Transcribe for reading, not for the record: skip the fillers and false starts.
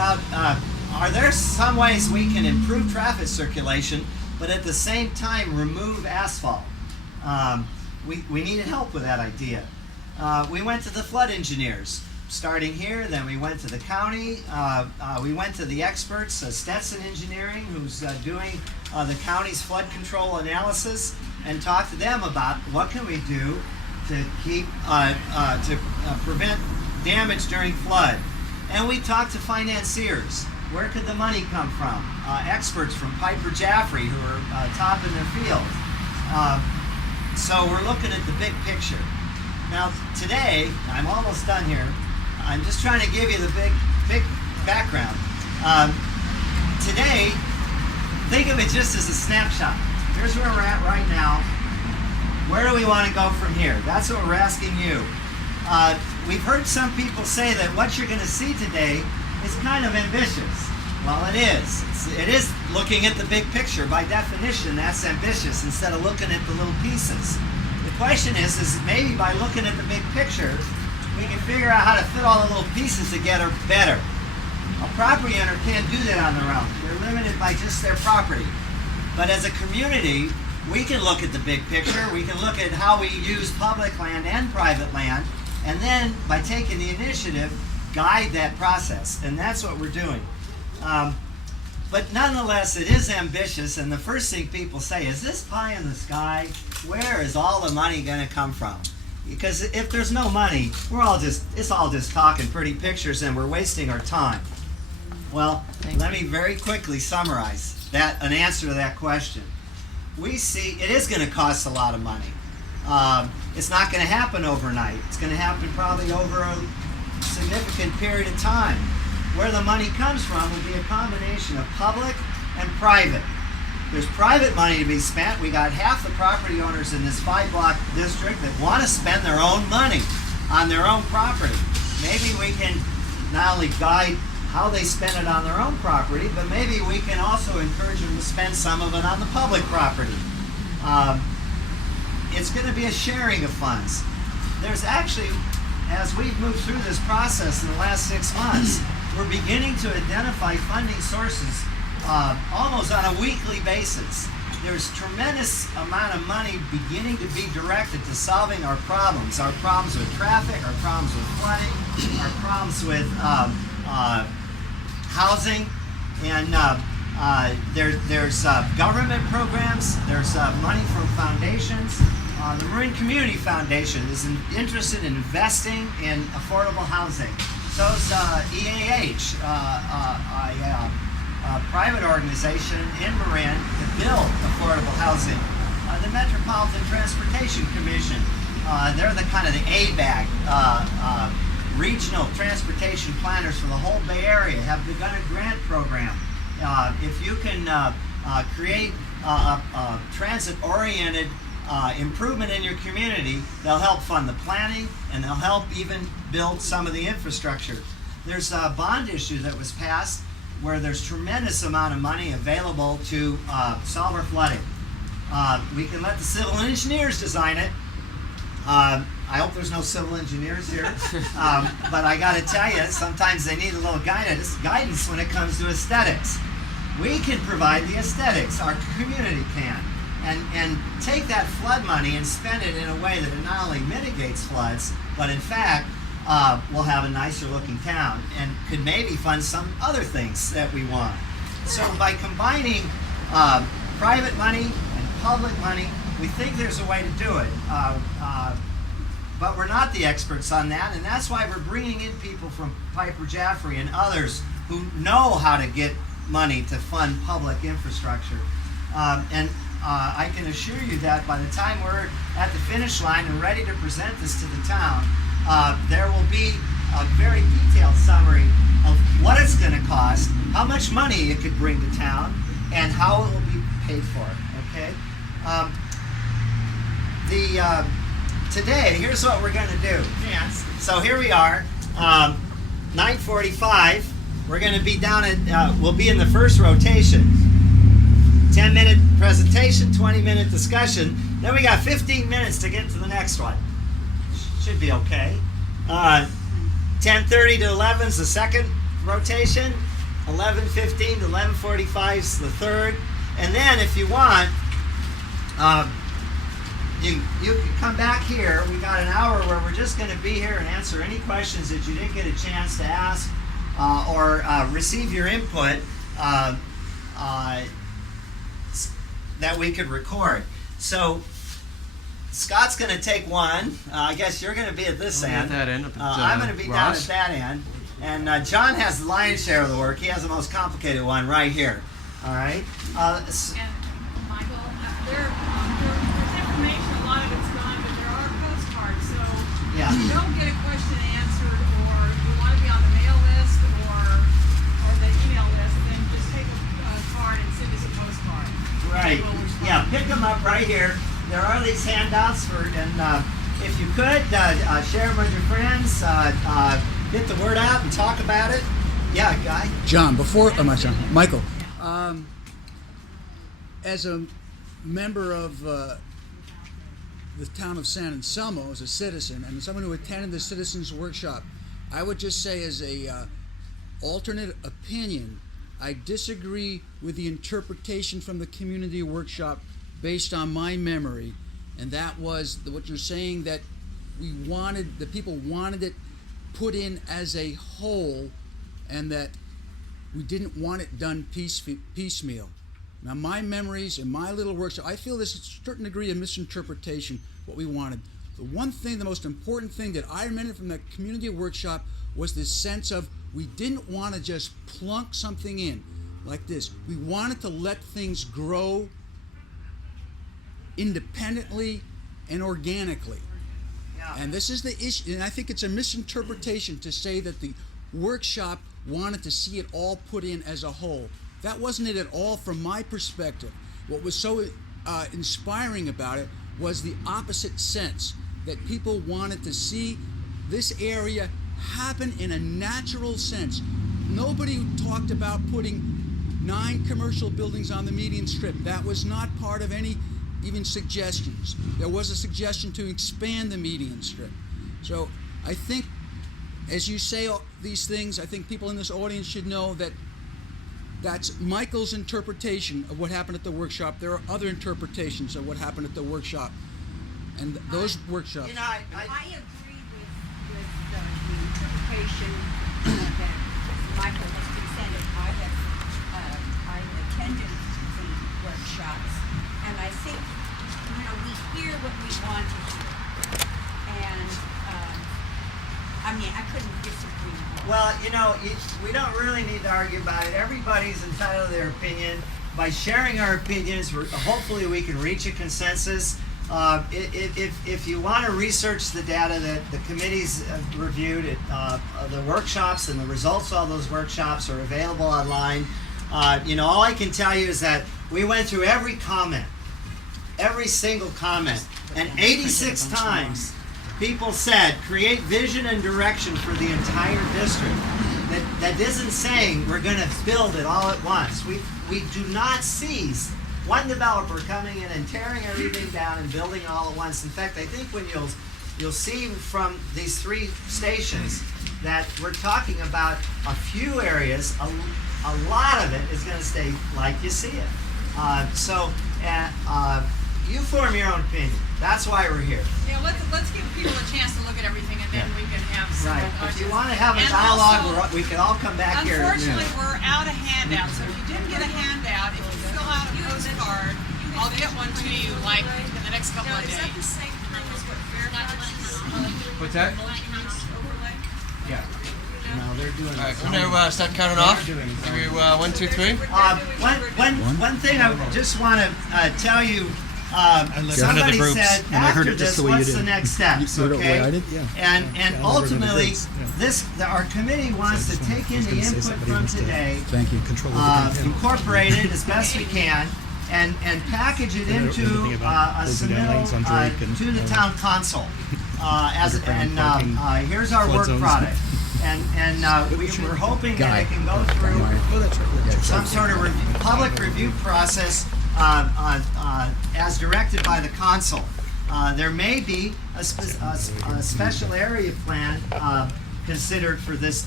about are there some ways we can improve traffic circulation, but at the same time remove asphalt? We needed help with that idea. We went to the flood engineers, starting here, then we went to the county, we went to the experts, Stetson Engineering, who's doing the county's flood control analysis, and talked to them about what can we do to keep, prevent damage during flood. And we talked to financiers. Where could the money come from? Experts from Piper Jaffray, who are top in their field. So we're looking at the big picture. Now today, I'm almost done here. I'm just trying to give you the big background. Today, think of it just as a snapshot. Here's where we're at right now. Where do we want to go from here? That's what we're asking you. We've heard some people say that what you're going to see today is kind of ambitious. Well, it is. It is looking at the big picture. By definition, that's ambitious instead of looking at the little pieces. The question is maybe by looking at the big picture, we can figure out how to fit all the little pieces together better. A property owner can't do that on their own. They're limited by just their property. But as a community, we can look at the big picture. We can look at how we use public land and private land, and then by taking the initiative, guide that process. And that's what we're doing. But nonetheless, it is ambitious, and the first thing people say is, this pie in the sky, where is all the money going to come from? Because if there's no money, it's all just talking pretty pictures and we're wasting our time. Well, let me very quickly summarize an answer to that question. We see it is going to cost a lot of money. It's not going to happen overnight. It's going to happen probably over a significant period of time. Where the money comes from will be a combination of public and private. There's private money to be spent. We got half the property owners in this 5-block district that want to spend their own money on their own property. Maybe we can not only guide how they spend it on their own property, but maybe we can also encourage them to spend some of it on the public property. It's going to be a sharing of funds. There's actually, as we've moved through this process in the last 6 months, we're beginning to identify funding sources almost on a weekly basis. There's tremendous amount of money beginning to be directed to solving our problems with traffic, our problems with flooding, our problems with housing, and there's government programs, there's money from foundations. The Marine Community Foundation is interested in investing in affordable housing. So's EAH, a private organization in Marin to build affordable housing. The Metropolitan Transportation Commission, they're the kind of the ABAG, regional transportation planners for the whole Bay Area, have begun a grant program. If you can create a transit-oriented improvement in your community, they'll help fund the planning and they'll help even build some of the infrastructure. There's a bond issue that was passed where there's tremendous amount of money available to solve our flooding. We can let the civil engineers design it. I hope there's no civil engineers here, but I got to tell you, sometimes they need a little guidance when it comes to aesthetics. We can provide the aesthetics, our community can, and take that flood money and spend it in a way that it not only mitigates floods, but in fact will have a nicer looking town and could maybe fund some other things that we want. So by combining private money and public money, we think there's a way to do it. But we're not the experts on that, and that's why we're bringing in people from Piper Jaffray and others who know how to get money to fund public infrastructure. I can assure you that by the time we're at the finish line and ready to present this to the town, there will be a very detailed summary of what it's going to cost, how much money it could bring to town, and how it will be paid for. Okay. Today, here's what we're going to do. Yes. So here we are, 9:45. We're going to be down at, we'll be in the first rotation. 10-minute presentation, 20-minute discussion. Then we got 15 minutes to get to the next one. Should be okay. 10:30 to 11 is the second rotation, 11:15 to 11:45 is the third. And then if you want, you can come back here. We got an hour where we're just going to be here and answer any questions that you didn't get a chance to ask or receive your input that we could record. So Scott's going to take one. I guess you're going to be at this end. At that end. I'm going to be down at that end. And John has the lion's share of the work. He has the most complicated one right here. All right. And Michael, there's information. A lot of it's gone, but there are postcards. So Yeah. if you don't get a question answered, or you want to be on the mail list or the email list, then just take a card and send us a postcard. Right. We'll respond. Yeah. Pick them up right here. There are these handouts and if you could share them with your friends, get the word out and talk about it. Yeah, Guy. John, Michael. As a member of the town of San Anselmo, as a citizen, and someone who attended the Citizens Workshop, I would just say as a alternate opinion, I disagree with the interpretation from the community workshop based on my memory, and that was what you're saying, that the people wanted it put in as a whole, and that we didn't want it done piecemeal. Now, my memories in my little workshop, I feel there's a certain degree of misinterpretation what we wanted. The most important thing that I remember from that community workshop was this sense of we didn't want to just plunk something in like this. We wanted to let things grow independently and organically. Yeah. And this is the issue, and I think it's a misinterpretation to say that the workshop wanted to see it all put in as a whole. That wasn't it at all from my perspective. What was so inspiring about it was the opposite sense, that people wanted to see this area happen in a natural sense. Nobody talked about putting 9 commercial buildings on the median strip. That was not part of any even suggestions. There was a suggestion to expand the median strip. So I think, as you say all these things, I think people in this audience should know that that's Michael's interpretation of what happened at the workshop. There are other interpretations of what happened at the workshop. And those workshops. You know, I agree with the interpretation that Michael has presented. I attended the workshops, and I think, we hear what we want to hear. And, I couldn't disagree more. Well, we don't really need to argue about it. Everybody's entitled to their opinion. By sharing our opinions, hopefully we can reach a consensus. If you want to research the data that the committees reviewed, the workshops and the results of all those workshops are available online. All I can tell you is that we went through every comment, every single comment, and 86 times people said create vision and direction for the entire district. That isn't saying we're going to build it all at once. We do not seize one developer coming in and tearing everything down and building all at once. In fact, I think when you'll see from these 3 stations that we're talking about a few areas, a lot of it is going to stay like you see it. You form your own opinion. That's why we're here. Yeah, let's give people a chance to look at everything, and then we can have some Right. questions. If you want to have a And dialogue, also, we can all come back here. unfortunately, we're out of handouts. So if you didn't get a handout, if you fill out a postcard, I'll get one to you like in the next couple of days. Is that the same thing as what Fairfax is? What's that? Overlay? Yeah. No, they're doing All right, this. I'm going to start counting off. They're doing Give you 1, 2, 3. One thing I just want to tell you. Somebody groups, said and I heard after it just this, the way you what's did. the next steps? You heard it the way Okay, I did? Yeah. and Yeah, I heard it in the ultimately, groups. Yeah. our committee wants to take in the input from today, Thank you. Control incorporate it as best we can, and package it into a submittal to the town council. Here's our work product, and we're hoping that it can go through some sort of public review process as directed by the council. There may be a special area plan considered for this